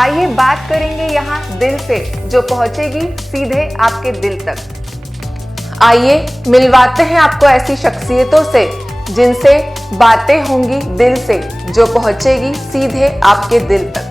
आइए बात करेंगे यहाँ दिल से, जो पहुंचेगी सीधे आपके दिल तक। आइए मिलवाते हैं आपको ऐसी शख्सियतों से जिनसे बातें होंगी दिल से, जो पहुंचेगी सीधे आपके दिल तक।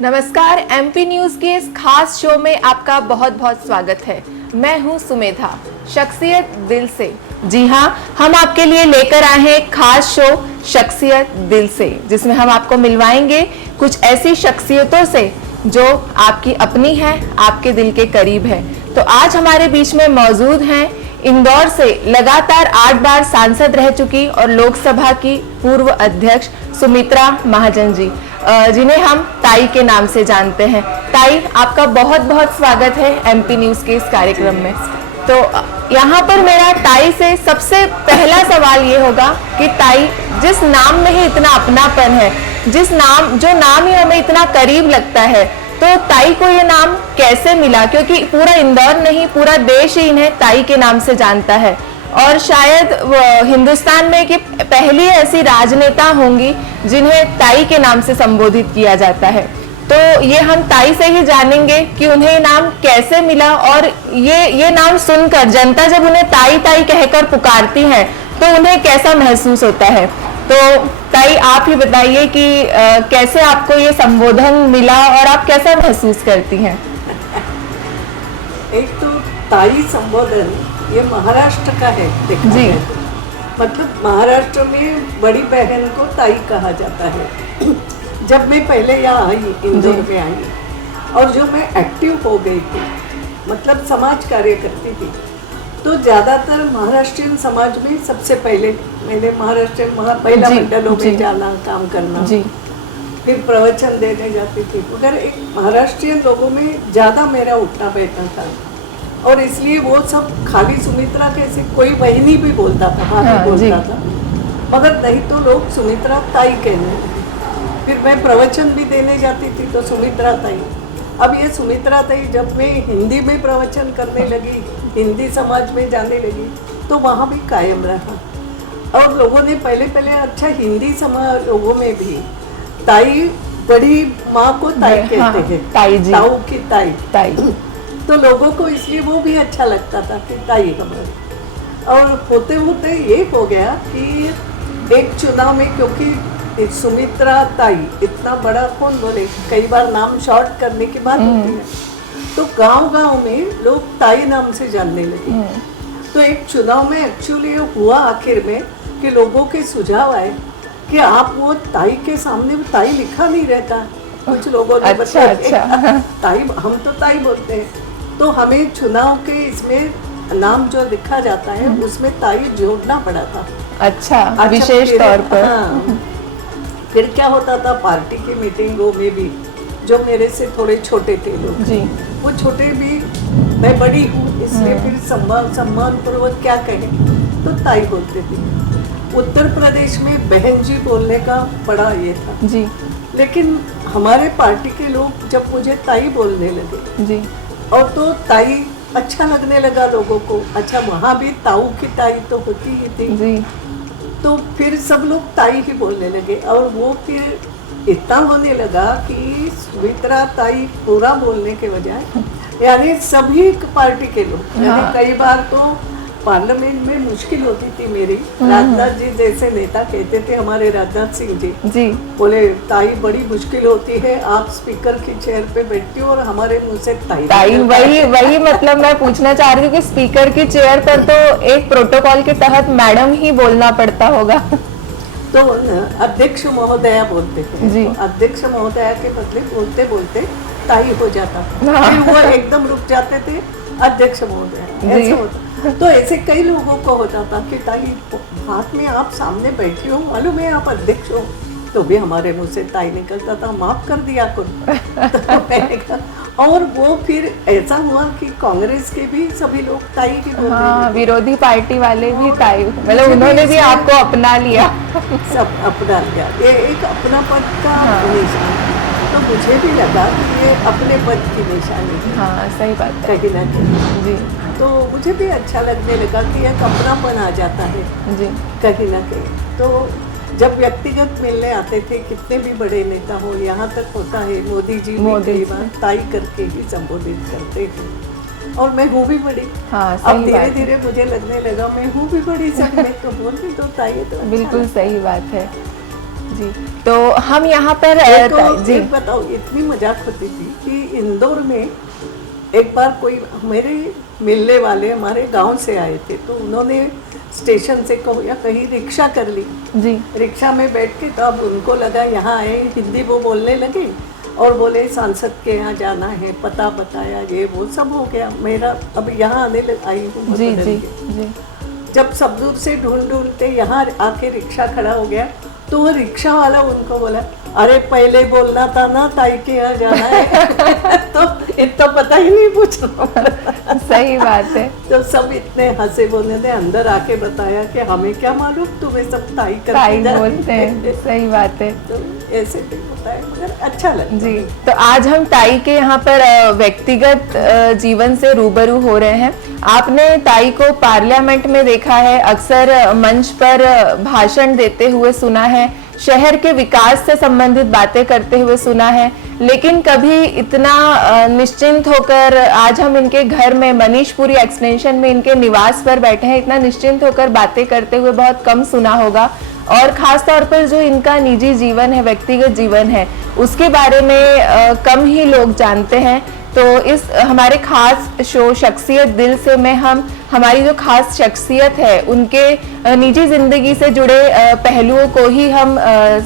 नमस्कार, एमपी न्यूज के इस खास शो में आपका बहुत बहुत स्वागत है। मैं हूं सुमेधा, शख्सियत दिल से। जी हाँ, हम आपके लिए लेकर आए हैं एक खास शो शख्सियत दिल से, जिसमें हम आपको मिलवाएंगे कुछ ऐसी शख्सियतों से जो आपकी अपनी है, आपके दिल के करीब है। तो आज हमारे बीच में मौजूद हैं इंदौर से लगातार 8 बार सांसद रह चुकी और लोकसभा की पूर्व अध्यक्ष सुमित्रा महाजन जी, जिन्हें हम ताई के नाम से जानते हैं। ताई, आपका बहुत बहुत स्वागत है एमपी न्यूज के इस कार्यक्रम में। तो यहाँ पर मेरा ताई से सबसे पहला सवाल ये होगा कि ताई, जिस नाम में ही इतना अपनापन है, जो नाम ही हमें इतना करीब लगता है, तो ताई को ये नाम कैसे मिला? क्योंकि पूरा इंदौर नहीं, पूरा देश ही इन्हें ताई के नाम से जानता है और शायद हिंदुस्तान में कि पहली ऐसी राजनेता होंगी जिन्हें ताई के नाम से संबोधित किया जाता है। तो ये हम ताई से ही जानेंगे कि उन्हें ये नाम कैसे मिला, और ये नाम सुनकर जनता जब उन्हें ताई ताई कहकर पुकारती है तो उन्हें कैसा महसूस होता है। तो ताई, आप ही बताइए कि कैसे आपको ये संबोधन मिला और आप कैसा महसूस करती हैं? एक तो ताई संबोधन ये महाराष्ट्र का है, देखा जी। है। मतलब महाराष्ट्र में बड़ी बहन को ताई कहा जाता है। जब मैं पहले यहाँ आई, इंदौर में आई, और जो मैं एक्टिव हो गई थी, मतलब समाज कार्य करती थी, तो ज़्यादातर महाराष्ट्रीयन समाज में सबसे पहले मैंने महाराष्ट्रीयन महिला मंडलों में जाना, काम करना, फिर प्रवचन देने जाती थी। मगर एक महाराष्ट्रीयन लोगों में ज़्यादा मेरा उठना बैठना था, और इसलिए वो सब खाली सुमित्रा कैसे, कोई बहनी भी बोलता था, भाभी बोलता था, मगर नहीं तो लोग सुमित्रा ताई कहने लगे। फिर मैं प्रवचन भी देने जाती थी तो सुमित्रा ताई। अब ये सुमित्रा ताई जब मैं हिंदी में प्रवचन करने लगी, हिंदी समाज में जाने लगी, तो वहाँ भी कायम रहा। और लोगों ने पहले अच्छा हिंदी समाज लोगों में भी ताई, बड़ी माँ को ताई कहते हैं, ताई जी, ताऊ की ताई ताई। तो लोगों को इसलिए वो भी अच्छा लगता था कि ताई हमारी। और होते होते ये हो गया कि एक चुनाव में, क्योंकि सुमित्रा ताई इतना बड़ा कौन बोले, कई बार नाम शॉर्ट करने की बात होती है, तो गांव-गांव में लोग ताई नाम से जानने लगे। तो एक चुनाव में एक्चुअली हुआ आखिर में कि लोगों के सुझाव आए कि आप वो ताई के सामने ताई लिखा नहीं रहता, कुछ लोगों ने बताया ताई, हम तो ताई बोलते हैं, तो हमें चुनाव के इसमें नाम जो लिखा जाता है उसमें ताई जोड़ना पड़ा था। अच्छा, विशेष तौर पर। हाँ। फिर क्या होता था, पार्टी की मीटिंगों में भी जो मेरे से थोड़े छोटे थे लोग जी, वो छोटे भी, मैं बड़ी हूँ इसलिए फिर सम्मान पूर्वक क्या कहें, तो ताई बोलते थे। उत्तर प्रदेश में बहन जी बोलने का बड़ा ये था जी, लेकिन हमारे पार्टी के लोग जब मुझे ताई बोलने लगे जी, और तो ताई अच्छा लगने लगा लोगों को। अच्छा, वहाँ भी ताऊ की ताई तो होती ही थी जी, तो फिर सब लोग ताई ही बोलने लगे, और वो फिर इतना होने लगा कि सुमित्रा ताई पूरा बोलने के बजाय, यानी सभी पार्टी के लोग, यानी कई बार तो पार्लियामेंट में मुश्किल होती थी मेरी। राजनाथ जी जैसे नेता कहते थे, हमारे राजनाथ सिंह जी बोले, ताई बड़ी मुश्किल होती है, आप स्पीकर की चेयर पे बैठती हो और हमारे मुंह से ताई। वही मतलब मैं पूछना चाह रही हूँ कि स्पीकर की चेयर पर तो एक प्रोटोकॉल के तहत मैडम ही बोलना पड़ता होगा। तो अध्यक्ष महोदया बोलते थे जी, अध्यक्ष महोदया के बदले बोलते बोलते ताई हो जाता था। फिर वो एकदम रुक जाते थे, अध्यक्ष महोदया ऐसे होता। तो ऐसे कई लोगों को होता था कि ताई, हाथ में आप सामने बैठी हो, मालूम है आप अध्यक्ष हो, तो भी हमारे मुंह से ताई निकलता था, माफ कर दिया करो। तो और वो फिर ऐसा हुआ कि कांग्रेस के भी सभी लोग ताई ही बोलते हैं, विरोधी पार्टी वाले भी ताई, मतलब उन्होंने भी आपको अपना लिया। सब अपना लिया, ये एक अपना पद का निशान। तो मुझे भी लगा कि ये अपने पद की निशानी है। हाँ, सही बात है, कहीं ना कहीं जी। तो मुझे भी अच्छा लगने लगा कि एक अपनापन आ जाता है जी कहीं ना कहीं। तो जब व्यक्तिगत मिलने आते थे, कितने भी बड़े नेता हो, यहाँ तक होता है मोदी जी भी कई बार ताई करके ही संबोधित करते हैं। और मैं हूँ भी बड़ी, हाँ अब सही धीरे बात है, धीरे मुझे लगने लगा मैं हूँ भी बड़ी, सब में तो बोल भी तो ताई है, तो अच्छा बिल्कुल लगता सही बात है जी। तो हम यहाँ पर है। तो जी एक बताओ, इतनी मजाक होती थी कि इंदौर में एक बार कोई मेरे मिलने वाले हमारे गांव से आए थे, तो उन्होंने स्टेशन से कहो या कहीं रिक्शा कर ली, जी रिक्शा में बैठ के, तो अब उनको लगा यहाँ आए, हिंदी वो बोलने लगे और बोले सांसद के यहाँ जाना है, पता बताया, ये वो सब हो गया। मेरा अब यहाँ आने लग आई हूँ जी बदल जी के। जी जब सब दूर से ढूंढ ढूंढते यहाँ आके रिक्शा खड़ा हो गया, तो वो रिक्शा वाला उनको बोला, अरे पहले बोलना था ना ताई के यहाँ जाना है। तो इतना पता ही नहीं पूछ रहा। सही बात है, तो सब इतने हंसे, बोलने थे, अंदर आके बताया कि हमें क्या मालूम, तुम्हें सब ताई ताई करके बोलते हैं, सही बात है तो ऐसे भी होता है, मगर अच्छा लगता जी। है। तो आज हम ताई के यहाँ पर व्यक्तिगत जीवन से रूबरू हो रहे हैं। आपने ताई को पार्लियामेंट में देखा है, अक्सर मंच पर भाषण देते हुए सुना है, शहर के विकास से संबंधित बातें करते हुए सुना है, लेकिन कभी इतना निश्चिंत होकर, आज हम इनके घर में मनीषपुरी एक्सटेंशन में इनके निवास पर बैठे हैं, इतना निश्चिंत होकर बातें करते हुए बहुत कम सुना होगा। और खास तौर पर जो इनका निजी जीवन है, व्यक्तिगत जीवन है, उसके बारे में कम ही लोग जानते हैं। तो इस हमारे खास शो शख्सियत दिल से में हम हमारी जो खास शख्सियत है उनके निजी जिंदगी से जुड़े पहलुओं को ही हम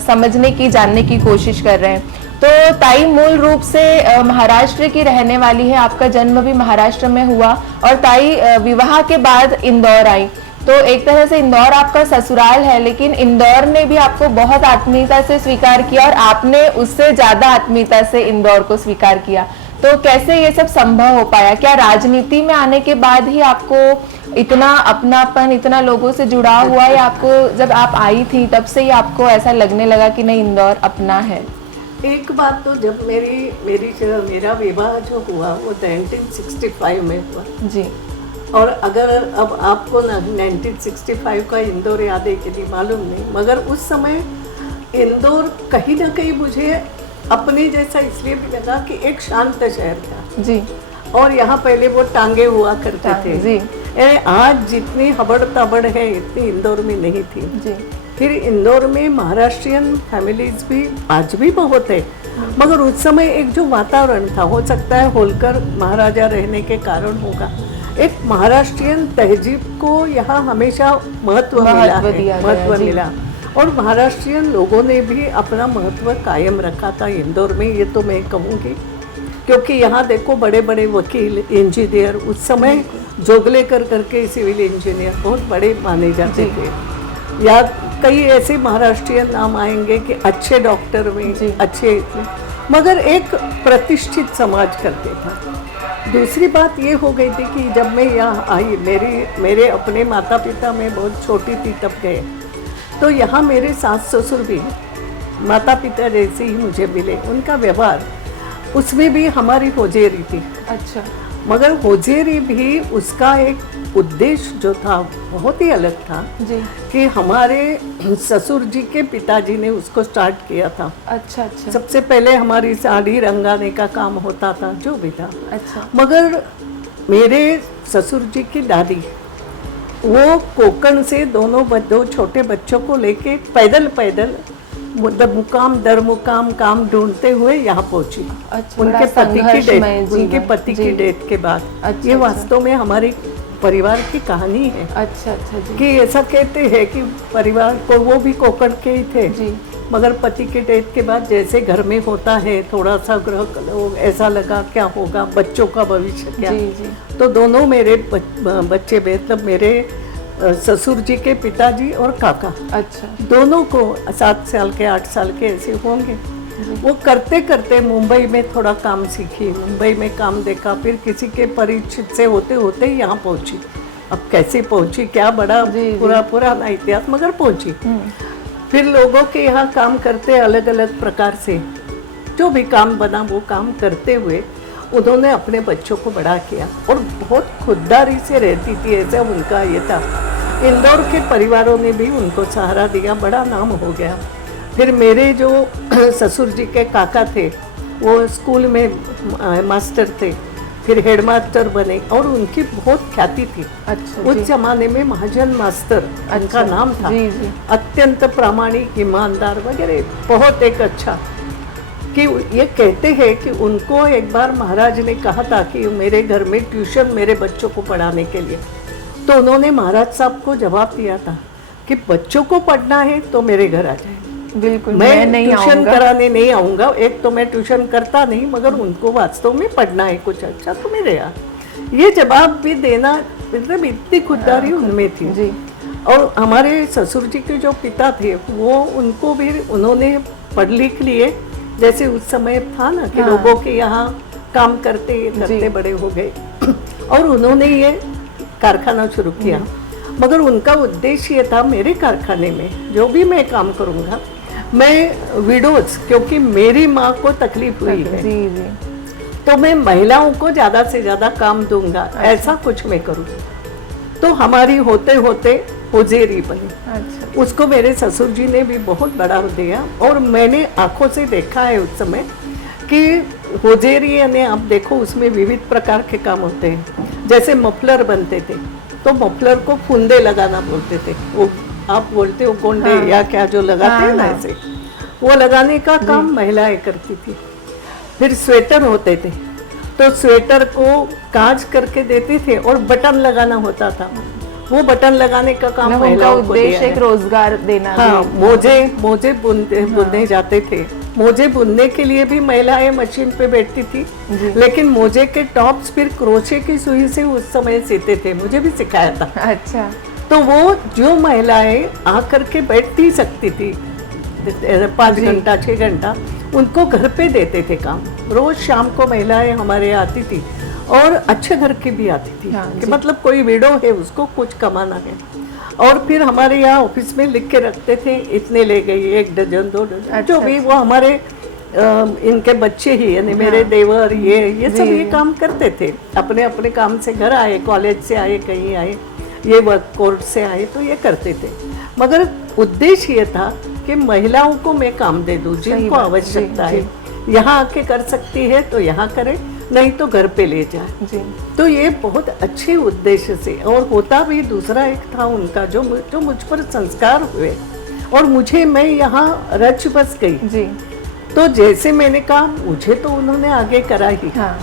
समझने की, जानने की कोशिश कर रहे हैं। तो ताई मूल रूप से महाराष्ट्र की रहने वाली है, आपका जन्म भी महाराष्ट्र में हुआ और ताई विवाह के बाद इंदौर आई। तो एक तरह से इंदौर आपका ससुराल है, लेकिन इंदौर ने भी आपको बहुत आत्मीयता से स्वीकार किया और आपने उससे ज्यादा आत्मीयता से इंदौर को स्वीकार किया। तो कैसे ये सब संभव हो पाया? क्या राजनीति में आने के बाद ही आपको इतना अपनापन, इतना लोगों से जुड़ा हुआ, या आपको जब आप आई थी तब से ही आपको ऐसा लगने लगा कि नहीं इंदौर अपना है? एक बात तो, जब मेरा विवाह जो हुआ वो 1965 में हुआ जी। और अगर अब आपको 1965 का इंदौर याद है कि नहीं मालूम नहीं, मगर उस समय इंदौर कहीं ना कहीं मुझे अपने जैसा इसलिए भी लगा कि एक शांत शहर था जी। और यहाँ पहले वो टांगे हुआ करते थे जी। आज जितनी हबड़ तबड़ है इतनी इंदौर में नहीं थी जी। फिर इंदौर में महाराष्ट्रियन फैमिलीज भी आज भी बहुत है, मगर उस समय एक जो वातावरण था, हो सकता है होलकर महाराजा रहने के कारण होगा, एक महाराष्ट्रियन तहजीब को यहाँ हमेशा महत्व मिला और महाराष्ट्रियन लोगों ने भी अपना महत्व कायम रखा था इंदौर में, ये तो मैं कहूँगी। क्योंकि यहाँ देखो बड़े बड़े वकील, इंजीनियर, उस समय जोगलेकर करके सिविल इंजीनियर बहुत बड़े माने जाते थे, या कई ऐसे महाराष्ट्रियन नाम आएंगे कि अच्छे डॉक्टर में अच्छे, मगर एक प्रतिष्ठित समाज करते था। दूसरी बात ये हो गई थी कि जब मैं यहाँ आई, मेरे अपने माता पिता मैं बहुत छोटी थी तब गए, तो यहाँ मेरे सास ससुर भी माता पिता जैसे ही मुझे मिले, उनका व्यवहार उसमें भी हमारी होजेरी थी। अच्छा। मगर होजेरी भी उसका एक उद्देश्य जो था बहुत ही अलग था जी। कि हमारे ससुर जी के पिताजी ने उसको स्टार्ट किया था। अच्छा अच्छा। सबसे पहले हमारी साड़ी रंगाने का काम होता था, जो भी था। अच्छा। मगर मेरे ससुर जी की दादी वो कोकण से दो छोटे बच्चों को लेके पैदल मुकाम दर मुकाम काम ढूंढते हुए यहाँ पहुंची। अच्छा, उनके पति की डेथ के बाद। अच्छा, ये वास्तव में हमारे परिवार की कहानी है। अच्छा अच्छा जी। कि ऐसा कहते हैं कि परिवार को, वो भी कोकण के ही थे जी। मगर पति के डेथ के बाद जैसे घर में होता है थोड़ा सा ग्रह, ऐसा लगा क्या होगा, बच्चों का भविष्य क्या। जी जी। तो दोनों मेरे बच्चे, मतलब मेरे ससुर जी के पिताजी और काका, अच्छा, दोनों को 7 साल के 8 साल के ऐसे होंगे। वो करते करते मुंबई में थोड़ा काम सीखी, मुंबई में काम देखा, फिर किसी के परिचित से होते होते यहाँ पहुँची। अब कैसे पहुँची, क्या बड़ा पुराना इतिहास, मगर पहुँची। फिर लोगों के यहाँ काम करते अलग अलग प्रकार से, जो भी काम बना वो काम करते हुए, उन्होंने अपने बच्चों को बड़ा किया और बहुत खुददारी से रहती थी, ऐसा उनका ये था। इंदौर के परिवारों ने भी उनको सहारा दिया, बड़ा नाम हो गया। फिर मेरे जो ससुर जी के काका थे वो स्कूल में मास्टर थे, फिर हेडमास्टर बने और उनकी बहुत ख्याति थी। अच्छा उस जी। जमाने में महाजन मास्टर उनका नाम था। जी जी। अत्यंत प्रामाणिक, ईमानदार वगैरह, बहुत एक अच्छा। कि ये कहते हैं कि उनको एक बार महाराज ने कहा था कि मेरे घर में ट्यूशन मेरे बच्चों को पढ़ाने के लिए, तो उन्होंने महाराज साहब को जवाब दिया था कि बच्चों को पढ़ना है तो मेरे घर आ जाए, बिल्कुल मैं नहीं ट्यूशन आऊंगा। कराने नहीं आऊँगा। एक तो मैं ट्यूशन करता नहीं, मगर उनको वास्तव में पढ़ना है कुछ अच्छा, तो मेरे यहाँ ये जवाब भी देना, मतलब इतनी खुददारी उनमें थी। जी। और हमारे ससुर जी के जो पिता थे वो, उनको भी उन्होंने पढ़ लिख लिए, जैसे उस समय था ना कि लोगों के यहाँ काम करते करते बड़े हो गए और उन्होंने ये कारखाना शुरू किया। मगर उनका उद्देश्य ये था, मेरे कारखाने में जो भी मैं काम करूँगा, मैं विडोज, क्योंकि मेरी माँ को तकलीफ हुई है, जी जी। तो मैं महिलाओं को ज़्यादा से ज़्यादा काम दूंगा, ऐसा कुछ मैं करूँ। तो हमारी होते होते होजेरी बनी। अच्छा। उसको मेरे ससुर जी ने भी बहुत बढ़ावा दिया और मैंने आंखों से देखा है उस समय कि होजेरी यानी आप देखो उसमें विविध प्रकार के काम होते हैं। जैसे मफलर बनते थे तो मफलर को फुंदे लगाना बोलते थे, वो आप बोलते हो गोंडे या क्या जो लगाते हैं ना, ऐसे वो लगाने का काम महिलाएं करती थी। फिर स्वेटर होते थे तो स्वेटर को काज करके देते थे और बटन लगाना होता था, वो बटन लगाने का काम उनका महिलाओं को दिया उद्देश्य एक है। रोजगार देना हाँ, भी। मोजे बुनने जाते थे। मोजे बुनने के लिए भी महिलाएं मशीन पे बैठती थी, लेकिन मोजे के टॉप्स फिर क्रोशे की सुई से उस समय सीते थे, मुझे भी सिखाया था। अच्छा। तो वो जो महिलाएं आकर के बैठ नहीं सकती थी 5 घंटा 6 घंटा, उनको घर पे देते थे काम। रोज शाम को महिलाएं हमारे यहाँ आती थी और अच्छे घर की भी आती थी कि मतलब कोई विडो है उसको कुछ कमाना है। और फिर हमारे यहाँ ऑफिस में लिख के रखते थे, इतने ले गई, 1 डजन 2 डजन, जो भी वो हमारे इनके बच्चे ही, यानी मेरे देवर ये सब ये काम करते थे। अपने अपने काम से घर आए, कॉलेज से आए, कहीं आए, ये वर्क कोर्ट से आए, तो ये करते थे। मगर उद्देश्य ये था कि महिलाओं को मैं काम दे दूं, जिनको आवश्यकता है, यहाँ आके कर सकती है तो यहाँ करे, नहीं तो घर पे ले जाए। जी। तो ये बहुत अच्छे उद्देश्य से, और होता भी दूसरा एक था उनका जो मुझ पर संस्कार हुए और मैं यहाँ रच बस गई। जी। तो जैसे मैंने कहा, मुझे तो उन्होंने आगे करा ही। हाँ।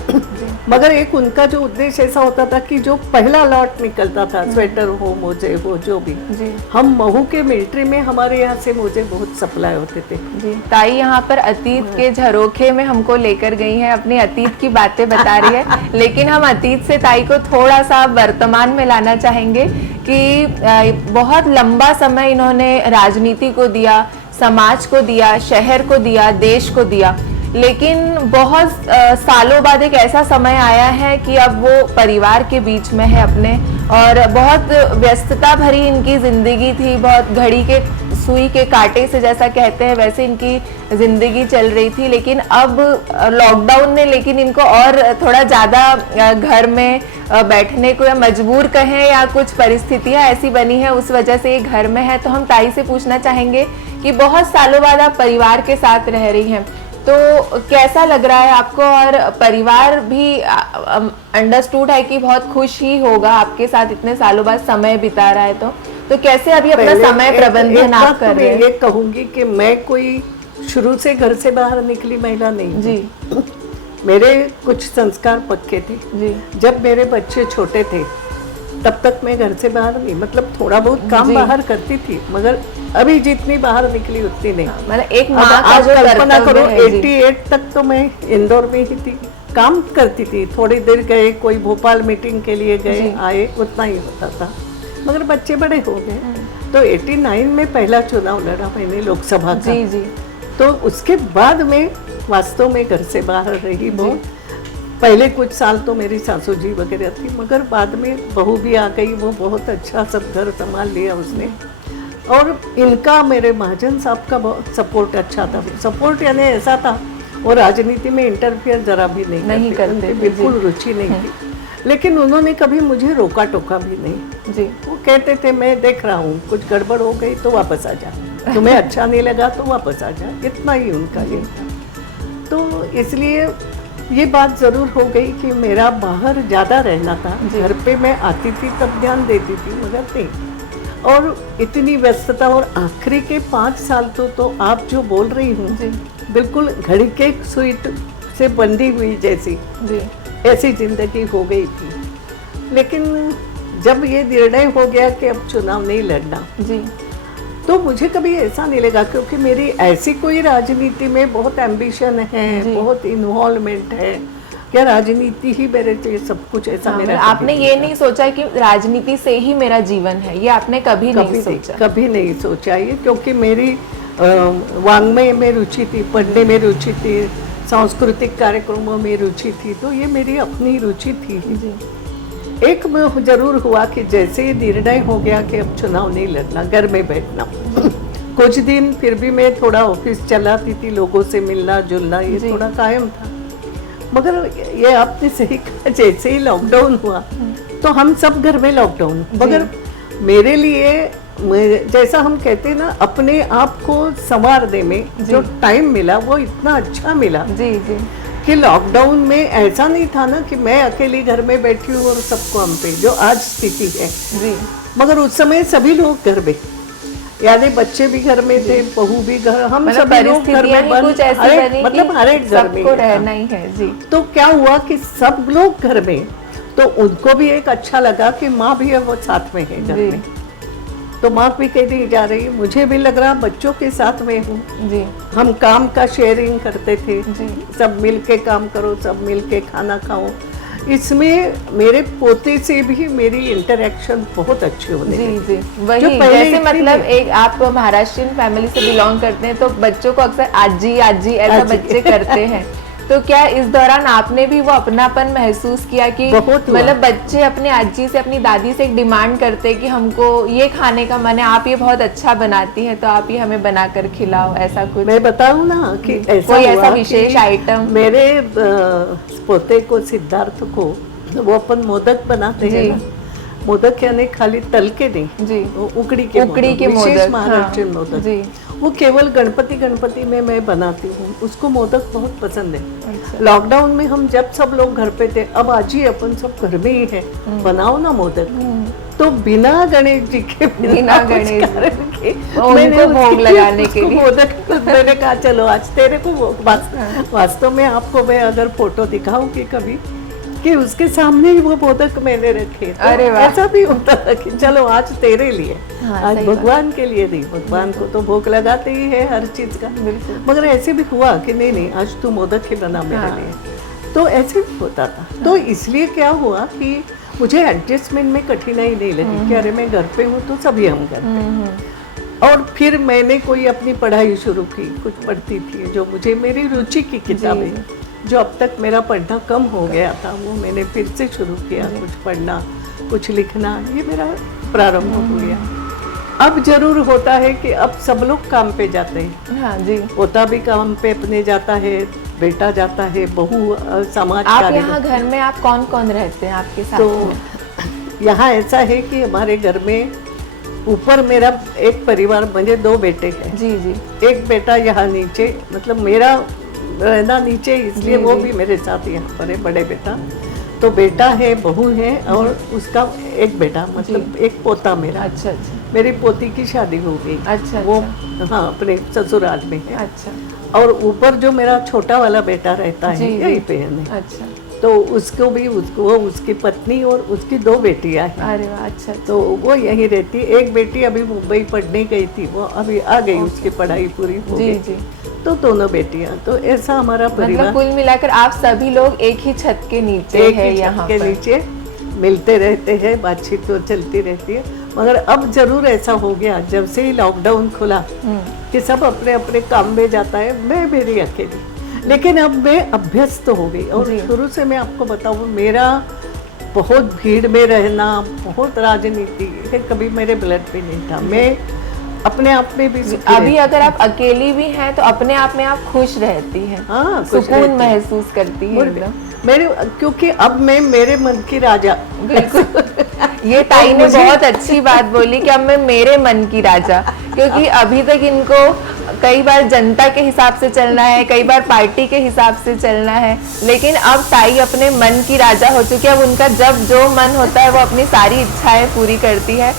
मगर एक उनका जो उद्देश्य ऐसा होता था कि जो पहला लॉट निकलता था, स्वेटर हो, मोजे हो, जो भी, जी। हम महू के मिलिट्री में हमारे यहाँ से मोजे बहुत सप्लाई होते थे। जी। ताई यहाँ पर अतीत के झरोखे में हमको लेकर गई है, अपनी अतीत की बातें बता रही है, लेकिन हम अतीत से ताई को थोड़ा सा वर्तमान में लाना चाहेंगे कि बहुत लंबा समय इन्होंने राजनीति को दिया, समाज को दिया, शहर को दिया, देश को दिया, लेकिन बहुत सालों बाद एक ऐसा समय आया है कि अब वो परिवार के बीच में है अपने, और बहुत व्यस्तता भरी इनकी जिंदगी थी, बहुत घड़ी के सुई के कांटे से जैसा कहते हैं वैसे इनकी जिंदगी चल रही थी। लेकिन अब लॉकडाउन ने लेकिन इनको और थोड़ा ज़्यादा घर में बैठने को या मजबूर कहें, या कुछ परिस्थितियां ऐसी बनी है उस वजह से ये घर में है। तो हम ताई से पूछना चाहेंगे कि बहुत सालों बाद आप परिवार के साथ रह रही हैं, तो कैसा लग रहा है आपको? और परिवार भी अंडरस्टूड है कि बहुत खुश ही होगा आपके साथ इतने सालों बाद समय बिता रहा है, तो कैसे अभी अपना समय प्रबंधन आप कर रहे हैं? ये कहूंगी कि मैं कोई शुरू से घर से बाहर निकली महिला नहीं जी। मेरे कुछ संस्कार पक्के थे। जी। जब मेरे बच्चे छोटे थे तब तक मैं घर से बाहर नहीं, मतलब थोड़ा बहुत काम बाहर करती थी, मगर अभी जितनी बाहर निकली उतनी नहीं। मतलब एक माँ का आप जो कल्पना करो, कर्तव्य है। 88 तक तो मैं इंदौर में ही थी, काम करती थी, थोड़ी देर गए, कोई भोपाल मीटिंग के लिए गए आए, उतना ही होता था। मगर बच्चे बड़े हो गए, तो 89 में पहला चुनाव लड़ा मैंने लोकसभा का। जी जी। तो उसके बाद में वास्तव में घर से बाहर रही बहुत। पहले कुछ साल तो मेरी सासू जी वगैरह थी, मगर बाद में बहू भी आ गई, वो बहुत अच्छा सब घर संभाल लिया उसने। और इनका, मेरे महाजन साहब का बहुत सपोर्ट अच्छा था। सपोर्ट यानी ऐसा था, वो राजनीति में इंटरफियर जरा भी नहीं करते उनकी थे, बिल्कुल जी। रुचि नहीं थी। लेकिन उन्होंने कभी मुझे रोका टोका भी नहीं। जी वो कहते थे मैं देख रहा हूँ, कुछ गड़बड़ हो गई तो वापस आ जा, तुम्हें अच्छा नहीं लगा तो वापस आ जा, इतना ही उनका ये था। तो इसलिए ये बात ज़रूर हो गई कि मेरा बाहर ज़्यादा रहना था। जी। घर पे मैं आती थी तब ध्यान देती थी, मगर नहीं। और इतनी व्यस्तता, और आखिरी के 5 साल तो आप जो बोल रही हूँ जी बिल्कुल घड़ी के सुई से बंधी हुई जैसी जी ऐसी जिंदगी हो गई थी। लेकिन जब ये निर्णय हो गया कि अब चुनाव नहीं लड़ना, जी तो मुझे कभी ऐसा नहीं लगा, क्योंकि मेरी ऐसी कोई राजनीति में बहुत एम्बिशन है, जी। बहुत इन्वॉल्वमेंट है, क्या राजनीति ही मेरे लिए सब कुछ, ऐसा हाँ, मेरा मतलब आपने कभी ये था। नहीं सोचा कि राजनीति से ही मेरा जीवन है, ये आपने कभी नहीं सोचा? कभी नहीं सोचा ये, क्योंकि मेरी वाङ्मय में रुचि थी, पढ़ने में रुचि थी, सांस्कृतिक कार्यक्रमों में रुचि थी, तो ये मेरी अपनी रुचि थी। जी एक में जरूर हुआ कि जैसे ये निर्णय हो गया कि अब चुनाव नहीं लड़ना, घर में बैठना, कुछ दिन फिर भी मैं थोड़ा ऑफिस चलाती थी, लोगों से मिलना जुलना ये जी। थोड़ा कायम था। मगर ये आपने सही कहा, जैसे ही लॉकडाउन हुआ तो हम सब घर में लॉकडाउन, मगर मेरे लिए जैसा हम कहते हैं ना, अपने आप को संवारने में जो टाइम मिला वो इतना अच्छा मिला जी जी कि लॉकडाउन में ऐसा नहीं था ना कि मैं अकेली घर में बैठी हूँ और सबको हम पे, जो आज स्थिति है। जी मगर उस समय सभी लोग घर में, यानी बच्चे भी घर में थे, बहू भी घर, हम मतलब सभी लोग घर परिस्थितियां में ही बंद, कुछ ऐसी हरेक- बनी मतलब हर एक कि घर में सबको ये था। रहना ही है। जी तो क्या हुआ कि सब लोग घर में, तो उनको भी एक अच्छा लगा कि माँ भी है वो साथ में है घर जी में, तो माँ भी कहीं नहीं जा रही, मुझे भी लग रहा बच्चों के साथ में हूँ। जी हम काम का शेयरिंग करते थे, जी सब मिल के काम करो, सब मिल के खाना खाओ। इसमें मेरे पोते से भी मेरी इंटरेक्शन बहुत अच्छी होने जी लगी। जी वही, जो पहले जैसे इतनी मतलब नहीं। एक आप महाराष्ट्रियन फैमिली से बिलोंग करते हैं तो बच्चों को अक्सर आजी आजी ऐसा आजी। बच्चे करते हैं। तो क्या इस दौरान आपने भी वो अपनापन महसूस किया कि बहुत हुआ। मतलब बच्चे अपने आजी से, अपनी दादी से एक डिमांड करते हैं कि हमको ये खाने का मन है, आप ये बहुत अच्छा बनाती हैं तो आप ये हमें बनाकर खिलाओ, ऐसा कुछ? मैं बताऊं ना कि ऐसा कोई हुआ ऐसा कि विशेष आइटम? मेरे पोते को, सिद्धार्थ को, वो अपन मोदक बनाते हैं जी। ना, मोदक यानी खाली तल के नहीं, जी वो उकड़ी के मोदक, विशेष हाँ, महाराष्ट्रीयन मोदक, जी वो केवल गणपति में मैं बनाती हूँ, उसको मोदक बहुत पसंद है। अच्छा। लॉकडाउन में हम जब सब लोग घर पे थे, अब आज ही अपन सब घर में ही है, बनाओ ना मोदक, तो बिना गणेश जी के, बिना कुछ गणेश कारण के, और मैंने उनको भोग उसके लगाने उसको के लिए। मोदक, मैंने कहा चलो आज तेरे को वास्तव में आपको मैं अगर फोटो दिखाऊं कि कभी, कि उसके सामने ही वो मोदक मैंने रखे, तो अरे वाह। ऐसा भी होता था कि चलो आज तेरे लिए, हाँ, आज सही बात। भगवान के लिए नहीं, भगवान को तो भोग लगाते ही है हर चीज का, बिल्कुल। मगर ऐसे भी हुआ कि नहीं नहीं आज तू मोदक ही बना मेरे हाँ। लिए, तो ऐसे भी होता था। तो इसलिए क्या हुआ कि मुझे एडजस्टमेंट में कठिनाई नहीं लगी कि अरे मैं घर पे हूँ तो सभी हम घर पे। और फिर मैंने कोई अपनी पढ़ाई शुरू की, कुछ पढ़ती थी जो मुझे, मेरी रुचि की किताबें, जो अब तक मेरा पढ़ना कम हो गया था, वो मैंने फिर से शुरू किया, कुछ पढ़ना, कुछ लिखना, ये मेरा प्रारंभ हो गया। अब जरूर होता है कि अब सब लोग काम पे जाते हैं, हाँ जी। पोता भी काम पे अपने जाता है, बेटा जाता है, बहू समाज आप कार्य यहाँ घर में आप कौन कौन रहते हैं आपके साथ तो में? यहाँ ऐसा है कि हमारे घर में ऊपर मेरा एक परिवार, मुझे 2 बेटे हैं, जी जी एक बेटा यहाँ नीचे, मतलब मेरा रहना नीचे इसलिए जी, वो जी। भी मेरे साथ यहाँ पर है, बड़े बेटा, तो बेटा है, बहू है, और उसका एक बेटा, मतलब एक पोता मेरा, अच्छा अच्छा मेरी पोती की शादी हो गई, अच्छा वो हाँ अपने ससुराल में है। अच्छा और ऊपर जो मेरा छोटा वाला बेटा रहता जी, है जी। यहीं पे है, अच्छा। तो उसको भी, उसको, उसकी पत्नी और उसकी 2 बेटियां हैं, अरे वाह, अच्छा अच्छा। तो वो यहीं रहती। एक बेटी अभी मुंबई पढ़ने गई थी, वो अभी आ गई, उसकी पढ़ाई पूरी हो जी गई, जी तो दोनों बेटियां, तो ऐसा हमारा मतलब परिवार कुल मिलाकर आप सभी लोग एक ही छत के नीचे एक है ही छत यहाँ के पर। नीचे मिलते रहते हैं, बातचीत तो चलती रहती है। मगर अब जरूर ऐसा हो गया जब से ही लॉकडाउन खुला कि सब अपने अपने काम में जाता है, मैं मेरी अकेली, लेकिन अब मैं अभ्यस्त हो गई। और जी। शुरू से मैं आपको बताऊं, मेरा बहुत भीड़ में रहना, बहुत राजनीति है, कभी मेरे ब्लड में नहीं था। मैं अपने आप में भी सुखी अभी रहती अगर आप अकेली भी हैं तो अपने आप में आप खुश रहती हैं, हाँ, खुश सुकून रहती। महसूस करती है और एकदम। मेरे क्योंकि अब मैं मेरे मन की राजा। बिल्कुल, ये ताई ने बहुत अच्छी बात बोली कि अब मैं मेरे मन की राजा, क्योंकि अभी तक इनको कई बार जनता के हिसाब से चलना है, कई बार पार्टी के हिसाब से चलना है, लेकिन अब ताई अपने मन की राजा हो चुकी है। अब उनका जब जो मन होता है वो अपनी सारी इच्छाएं पूरी करती है।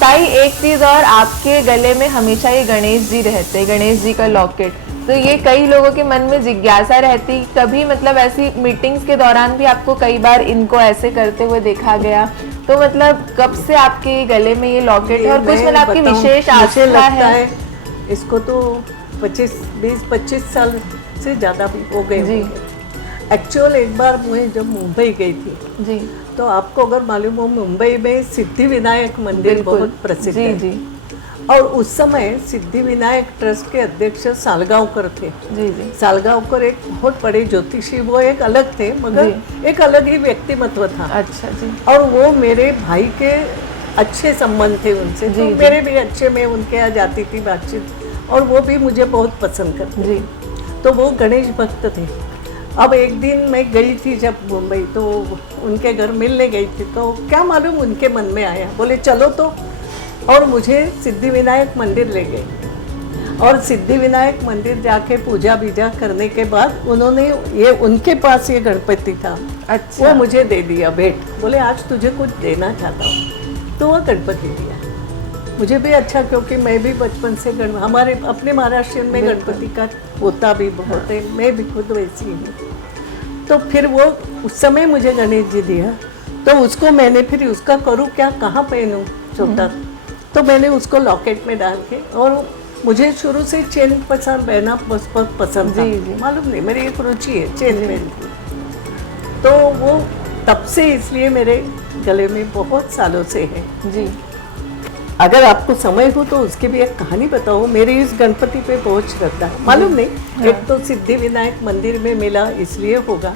ताई एक चीज और, आपके गले में हमेशा ये गणेश जी रहते हैं, गणेश जी का लॉकेट, तो ये कई लोगों के मन में जिज्ञासा रहती, कभी मतलब ऐसी मीटिंग्स के दौरान भी आपको कई बार इनको ऐसे करते हुए देखा गया, तो मतलब कब से आपके गले में ये लॉकेट है और कुछ मतलब आपकी विशेष मुझे आस्था लगता है? इसको तो 20-25 साल से ज्यादा भी हो गए जी। एक्चुअल एक बार मैं जब मुंबई गई थी, जी तो आपको अगर मालूम हो, मुंबई में सिद्धि विनायक मंदिर बिल्कुल। बहुत प्रसिद्ध जी है। जी और उस समय सिद्धि विनायक ट्रस्ट के अध्यक्ष सालगांवकर थे। जी जी सालगांवकर एक बहुत बड़े ज्योतिषी, वो एक अलग थे मगर एक अलग ही व्यक्तिमत्व था। अच्छा जी और वो मेरे भाई के अच्छे संबंध थे उनसे, जी, तो जी। मेरे भी अच्छे, मैं उनके यहाँ जाती थी बातचीत, और वो भी मुझे बहुत पसंद करते जी थे। तो वो गणेश भक्त थे। अब एक दिन मैं गई थी जब मुंबई, तो उनके घर मिलने गई थी, तो क्या मालूम उनके मन में आया, बोले चलो तो, और मुझे सिद्धि विनायक मंदिर ले गए। और सिद्धि विनायक मंदिर जाके पूजा बीजा करने के बाद उन्होंने ये, उनके पास ये गणपति था, अच्छा वो मुझे दे दिया भेंट। बोले आज तुझे कुछ देना चाहता हूँ, तो वो गणपति दिया मुझे भी। अच्छा, क्योंकि मैं भी बचपन से हमारे अपने महाराष्ट्र में गणपति का होता भी बहुत है, मैं भी खुद वैसी हूँ। तो फिर वो उस समय मुझे गणेश जी दिया, तो उसको मैंने फिर उसका करूँ क्या, कहाँ पहनूँ छोटा, तो मैंने उसको लॉकेट में डाल के, और मुझे शुरू से चेन पसंद, पहनना बहुत पसंद था। जी, जी। मालूम नहीं, मेरी एक रुचि है चेन पहनती, तो वो तब से इसलिए मेरे गले में बहुत सालों से है। जी अगर आपको समय हो तो उसकी भी एक कहानी बताओ। मेरी इस गणपति पे बहुत श्रद्धा है, मालूम नहीं, एक तो सिद्धि विनायक मंदिर में मिला इसलिए होगा,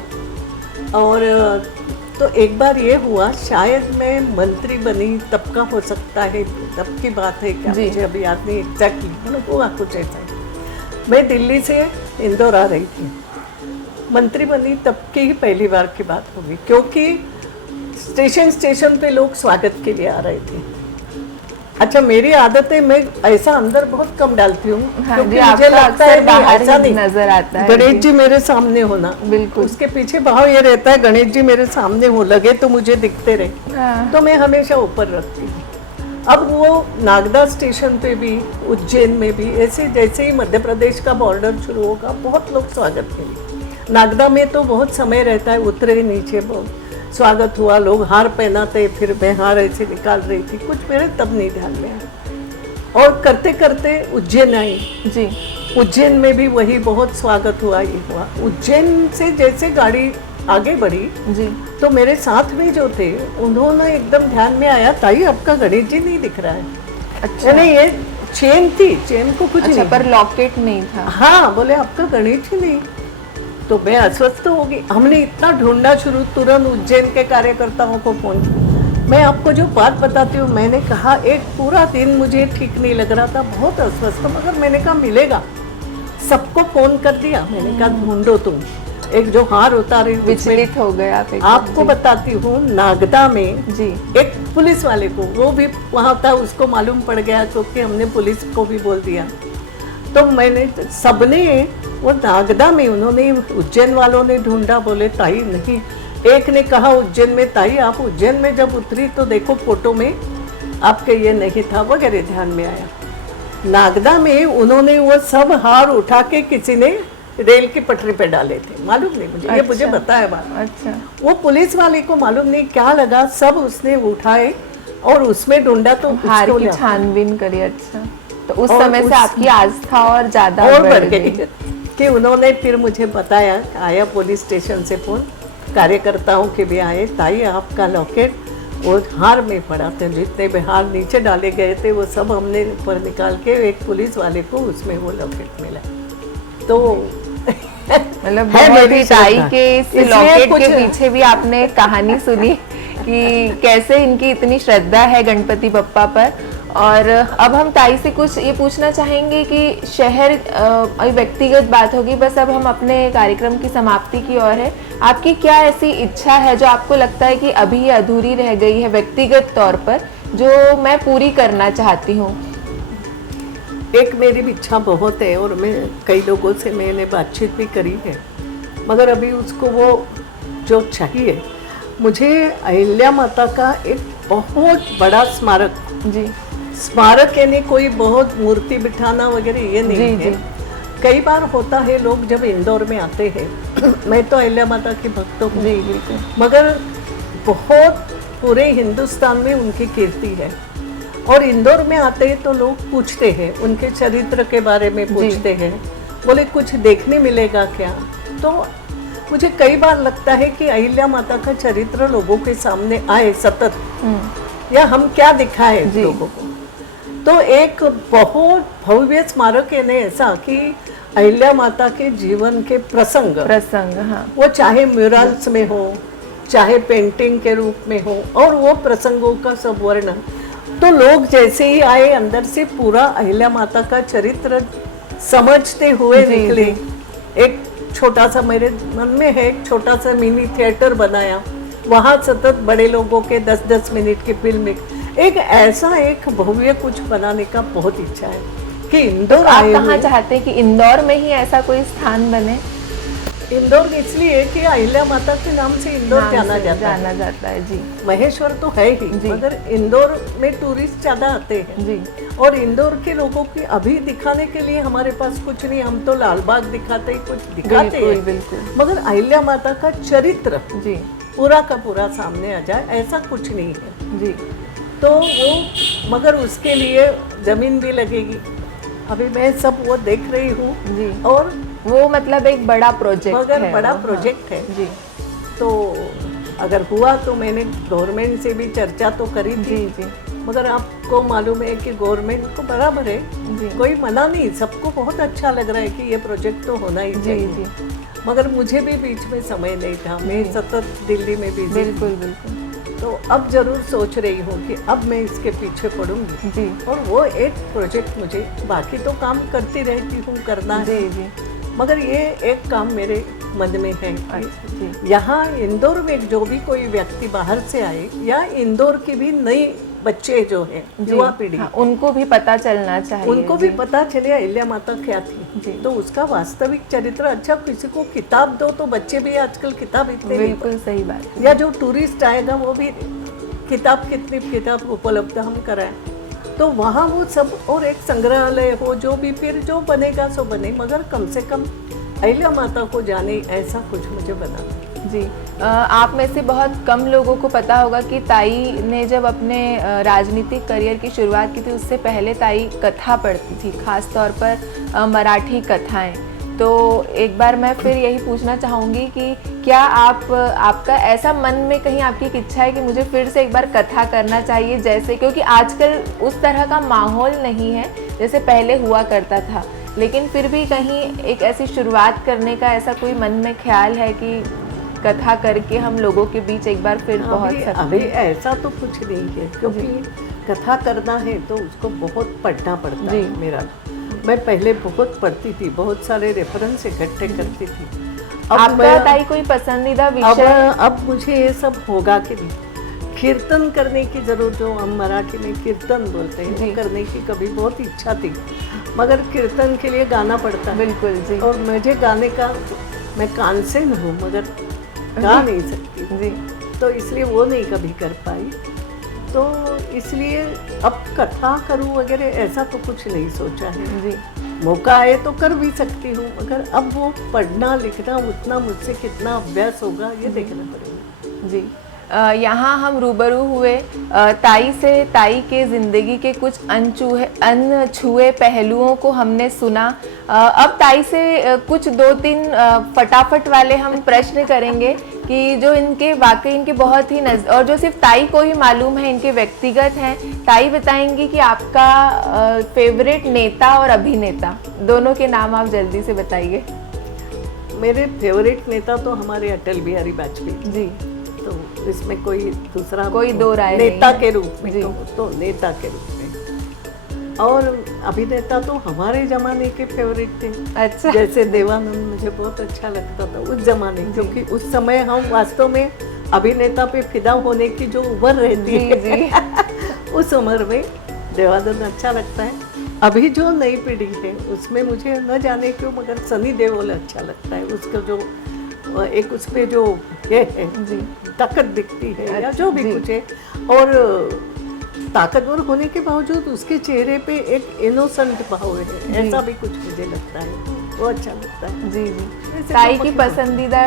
और तो एक बार ये हुआ, शायद मैं मंत्री बनी तब का हो सकता है, तब की बात है क्या, जी। मुझे अभी याद नहीं एग्जैक्टली, मतलब हुआ कुछ ऐसा। मैं दिल्ली से इंदौर आ रही थी, मंत्री बनी तब की ही पहली बार की बात होगी, क्योंकि स्टेशन पे लोग स्वागत के लिए आ रहे थे। अच्छा, मेरी आदत है, मैं ऐसा अंदर बहुत कम डालती हूँ, हाँ क्योंकि जी, मुझे आपका लगता अक्सर है बाहर ऐसा ही नहीं नजर आता है। गणेश जी मेरे सामने होना, बिल्कुल। उसके पीछे भाव ये रहता है गणेश जी मेरे सामने हो, लगे तो मुझे दिखते रहे, हाँ। तो मैं हमेशा ऊपर रखती हूँ। अब वो नागदा स्टेशन पे भी, उज्जैन में भी, ऐसे जैसे ही मध्य प्रदेश का बॉर्डर शुरू होगा, बहुत लोग स्वागत के लिए। नागदा में तो बहुत समय रहता है, उतरे नीचे बहुत स्वागत हुआ, लोग हार पहनाते, फिर मैं हार ऐसे निकाल रही थी, कुछ मेरे तब नहीं ध्यान में आया। और करते करते उज्जैन आई जी उज्जैन में भी वही बहुत स्वागत हुआ, ये हुआ। उज्जैन से जैसे गाड़ी आगे बढ़ी, जी तो मेरे साथ में जो थे उन्होंने एकदम ध्यान में आया, ताई आपका गणेश जी नहीं दिख रहा है। अच्छा यानी ये चेन थी, चेन को कुछ अच्छा, नहीं, पर लॉकेट नहीं था। हाँ, बोले आपका गणेश जी नहीं। तो मैं अस्वस्थ हो गई, हमने इतना ढूंढना शुरू, तुरंत उज्जैन के कार्यकर्ताओं को फोन। मैं आपको जो बात बताती हूँ, मैंने कहा एक पूरा दिन मुझे ठीक नहीं लग रहा था, बहुत अस्वस्थ, मगर मैंने कहा मिलेगा, सबको फोन कर दिया, मैंने कहा ढूंढो तुम। एक जो हार उतारे, विचलित हो गए आप एकदम। आपको बताती हूँ, नागदा में जी एक पुलिस वाले को, वो भी वहाँ था, उसको मालूम पड़ गया, क्योंकि हमने पुलिस को भी बोल दिया। तो मैंने, सबने, वो नागदा में उन्होंने, उज्जैन वालों ने ढूंढा, बोले ताई नहीं। एक ने कहा उज्जैन में, ताई आप उज्जैन में जब उतरी तो देखो फोटो में आपके ये नहीं था, वगैरह ध्यान में आया। नागदा में उन्होंने वो सब हार उठा के किसी ने रेल की पटरी पे डाले थे, मालूम नहीं मुझे, ये मुझे बताया बात। अच्छा वो पुलिस वाले को मालूम नहीं क्या लगा, सब उसने उठाए और उसमें ढूंढा, तो हार उसको की लिया। छानबीन करी। अच्छा, तो उस और समय से आपकी आस्था और ज्यादा और बढ़ गई कि उन्होंने फिर मुझे बताया, आया पुलिस स्टेशन से फोन, कार्यकर्ताओं के भी आए, ताई आपका लॉकेट वो हार में पड़ा था, जितने भी हार नीचे डाले गए थे वो सब हमने ऊपर निकाल के एक पुलिस वाले को उसमें वो लॉकेट मिला। तो मतलब है बहुत मेरी ही ताई श्रद्धा। के इस इसलिए लॉकेट कुछ- के पीछे भी आपने कहानी सुनी कि कैसे इनकी इतनी श्रद्धा है गणपति बप्पा पर। और अब हम ताई से कुछ ये पूछना चाहेंगे कि शहर अभी व्यक्तिगत बात होगी, बस अब हम अपने कार्यक्रम की समाप्ति की ओर है। आपकी क्या ऐसी इच्छा है जो आपको लगता है कि अभी ये अधूरी रह गई है व्यक्तिगत तौर पर, जो मैं पूरी करना चाहती हूँ? एक मेरी भी इच्छा बहुत है और मैं कई लोगों से मैंने बातचीत भी करी है, मगर अभी उसको वो जो चाहिए, मुझे अहिल्या माता का एक बहुत बड़ा स्मारक, जी स्मारक यानी कोई बहुत मूर्ति बिठाना वगैरह ये नहीं जी, है। जी। कई बार होता है लोग जब इंदौर में आते हैं मैं तो अहिल्या माता की भक्त हूँ, जी बिल्कुल, मगर बहुत पूरे हिंदुस्तान में उनकी कीर्ति है और इंदौर में आते हैं तो लोग पूछते हैं उनके चरित्र के बारे में, पूछते हैं, बोले कुछ देखने मिलेगा क्या। तो मुझे कई बार लगता है कि अहिल्या माता का चरित्र लोगों के सामने आए सतत, या हम क्या दिखाए लोगों को। तो एक बहुत भव्य स्मारक है ऐसा कि अहिल्या माता के जीवन के प्रसंग, हाँ, वो चाहे म्यूरल्स में हो, चाहे पेंटिंग के रूप में हो, और वो प्रसंगों का सब वर्णन, तो लोग जैसे ही आए अंदर से पूरा अहिल्या माता का चरित्र समझते हुए निकले। एक छोटा सा मेरे मन में है, एक छोटा सा मिनी थिएटर बनाया, वहाँ सतत बड़े लोगों के 10-10 मिनट की फिल्म, एक ऐसा एक भव्य कुछ बनाने का बहुत इच्छा है कि इंदौर आप आए कहाँ हुए। चाहते हैं कि इंदौर में ही ऐसा कोई स्थान बने? इंदौर इसलिए कि अहिल्या माता के नाम से इंदौर नाम जाना से जाता है। जाना जाता है, जी महेश्वर तो है ही, जी। मगर इंदौर में टूरिस्ट ज्यादा आते हैं जी, और इंदौर के लोगों की अभी दिखाने के लिए हमारे पास कुछ नहीं, हम तो लाल बाग दिखाते ही कुछ दिखाते बिल्कुल हैं, बिल्कुल, मगर अहिल्या माता का चरित्र जी पूरा का पूरा सामने आ जाए ऐसा कुछ नहीं है। जी, तो वो, मगर उसके लिए जमीन भी लगेगी, अभी मैं सब वो देख रही हूँ, जी, और वो मतलब एक बड़ा प्रोजेक्ट मगर है, बड़ा वो, प्रोजेक्ट है। जी तो अगर हुआ तो मैंने गवर्नमेंट से भी चर्चा तो करी थी, जी जी, मगर आपको मालूम है कि गवर्नमेंट को बराबर है, जी कोई मना नहीं, सबको बहुत अच्छा लग रहा है कि ये प्रोजेक्ट तो होना ही जी चाहिए। जी, मगर मुझे भी बीच में समय नहीं था, मैं सतत दिल्ली में बिजी, बिल्कुल बिल्कुल, तो अब जरूर सोच रही हूँ कि अब मैं इसके पीछे पड़ूंगी, जी और वो एक प्रोजेक्ट मुझे, बाकी तो काम करती रहती हूँ, करना है, जी जी, मगर ये एक काम मेरे मन में है कि अच्छा, जी यहाँ इंदौर में जो भी कोई व्यक्ति बाहर से आए, या इंदौर की भी नई बच्चे जो हैं, युवा पीढ़ी, हाँ, उनको भी पता चलना चाहिए, उनको भी जी, पता चले अहिल्या माता क्या थी, जी। तो उसका वास्तविक चरित्र। अच्छा, किसी को किताब दो तो बच्चे भी आजकल किताब इतने नहीं बिल्कुल सही बात है, पढ़ते। या जो टूरिस्ट आएगा वो भी किताब, कितनी किताब उपलब्ध हम कराएं, तो वहाँ वो सब, और एक संग्रहालय हो, जो भी फिर जो बनेगा सो बने, मगर कम से कम अहिल्या माता को जाने ऐसा कुछ मुझे बनाना है। जी। आप में से बहुत कम लोगों को पता होगा कि ताई ने जब अपने राजनीतिक करियर की शुरुआत की थी, उससे पहले ताई कथा पढ़ती थी, खास तौर पर मराठी कथाएं। तो एक बार मैं फिर यही पूछना चाहूँगी कि क्या आपका ऐसा मन में कहीं आपकी एक इच्छा है कि मुझे फिर से एक बार कथा करना चाहिए, जैसे, क्योंकि आजकल उस तरह का माहौल नहीं है जैसे पहले हुआ करता था, लेकिन फिर भी कहीं एक ऐसी शुरुआत करने का ऐसा कोई मन में ख्याल है कि कथा करके हम लोगों के बीच एक बार फिर पहुंच सकते अभी हैं? ऐसा तो कुछ नहीं है, क्योंकि कथा करना है तो उसको बहुत पढ़ना पड़ता जी। है। मेरा, मैं पहले बहुत पढ़ती थी, बहुत सारे रेफरेंस इकट्ठे करती थी। आपका ताई कोई पसंदीदा विषय? अब मुझे ये सब होगा कि नहीं, कीर्तन करने की जरूर, जो हम मराठी में कीर्तन बोलते हैं, वो करने की कभी बहुत इच्छा थी, मगर कीर्तन के लिए गाना पड़ता है। बिल्कुल जी, और मुझे गाने का, मैं कान से न हूँ मगर गा नहीं सकती जी, तो इसलिए वो नहीं कभी कर पाई। तो इसलिए अब कथा करूँ वगैरह ऐसा तो कुछ नहीं सोचा है। जी, मौका आए तो कर भी सकती हूँ, मगर अब वो पढ़ना लिखना उतना मुझसे कितना अभ्यास होगा ये देखना पड़ेगा। जी। यहाँ हम रूबरू हुए ताई से, ताई के ज़िंदगी के कुछ अनछुए पहलुओं को हमने सुना। अब ताई से कुछ 2-3 फटाफट वाले हम प्रश्न करेंगे कि जो इनके वाकई इनके बहुत ही और जो सिर्फ ताई को ही मालूम है, इनके व्यक्तिगत हैं। ताई बताएंगी कि आपका फेवरेट नेता और अभिनेता दोनों के नाम आप जल्दी से बताइए। मेरे फेवरेट नेता तो हमारे अटल बिहारी वाजपेयी जी, तो इसमें कोई दूसरा कोई दो राय नेता नहीं है। के रूप में जी। तो नेता के रूप में और अभिनेता तो हमारे जमाने के फेवरेट थे। अच्छा। जैसे देवानंद मुझे बहुत अच्छा लगता था उस जमाने, क्योंकि उस समय हम वास्तव में अभिनेता पे फिदा होने की जो उम्र रहती है उस उम्र में देवानंद अच्छा लगता है। अभी जो नई पीढ़ी है उसमें मुझे न जाने क्यों मगर सनी देओल अच्छा लगता है। उसका जो एक उस पे जो ये है ताकत दिखती है या जो भी कुछ है, और ताकतवर होने के बावजूद उसके चेहरे पे एक इनोसेंट भाव है, ऐसा भी कुछ मुझे लगता है, वो अच्छा लगता है। जी जी। ताई की पसंदीदा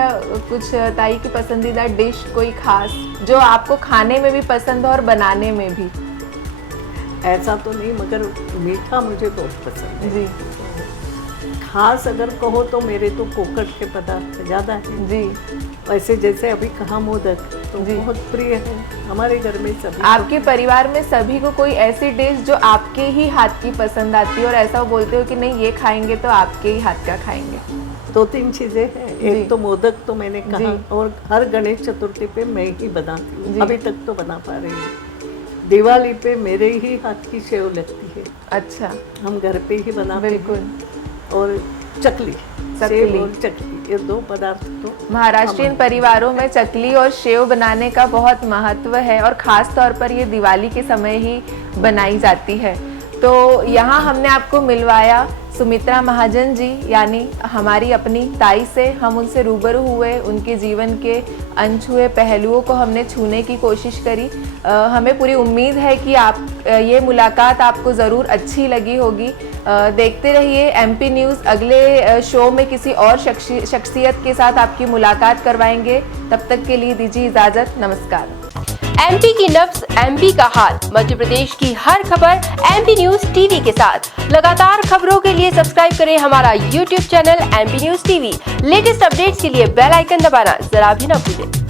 कुछ, ताई की पसंदीदा डिश कोई खास जो आपको खाने में भी पसंद हो और बनाने में भी? ऐसा तो नहीं, मगर मीठा मुझे बहुत पसंद है जी। खास अगर कहो तो मेरे तो कोकट के पदार्थ ज़्यादा हैं जी। वैसे जैसे अभी कहा मोदक तो बहुत प्रिय है हमारे घर में सभी। आपके परिवार में सभी को कोई ऐसी डिश जो आपके ही हाथ की पसंद आती है और ऐसा वो बोलते हो कि नहीं ये खाएंगे तो आपके ही हाथ का खाएंगे? 2-3 चीज़ें हैं। एक तो मोदक तो मैंने कहा, और हर गणेश चतुर्थी पे मैं ही बनाती हूँ, अभी तक तो बना पा रही हूँ। दिवाली पे मेरे ही हाथ की सेव लगती है। अच्छा। हम घर पे ही बनाते हैं। बिल्कुल। और चकली, सेव और चकली, ये 2 पदार्थ तो महाराष्ट्रीयन परिवारों में चकली और सेव बनाने का बहुत महत्व है और खास तौर पर ये दिवाली के समय ही बनाई जाती है। तो यहाँ हमने आपको मिलवाया सुमित्रा महाजन जी, यानी हमारी अपनी ताई से। हम उनसे रूबरू हुए, उनके जीवन के अनछुए पहलुओं को हमने छूने की कोशिश करी। हमें पूरी उम्मीद है कि आप ये मुलाकात आपको ज़रूर अच्छी लगी होगी। देखते रहिए MP न्यूज़। अगले शो में किसी और शख्सियत के साथ आपकी मुलाकात करवाएंगे। तब तक के लिए दीजिए इजाज़त। नमस्कार। MP की नब्ज, MP का हाल, मध्य प्रदेश की हर खबर MP न्यूज़ TV के साथ। लगातार खबरों के लिए सब्सक्राइब करें हमारा YouTube channel MP news TV। Latest updates के लिए बेल आइकन दबाना जरा भी न भूलें।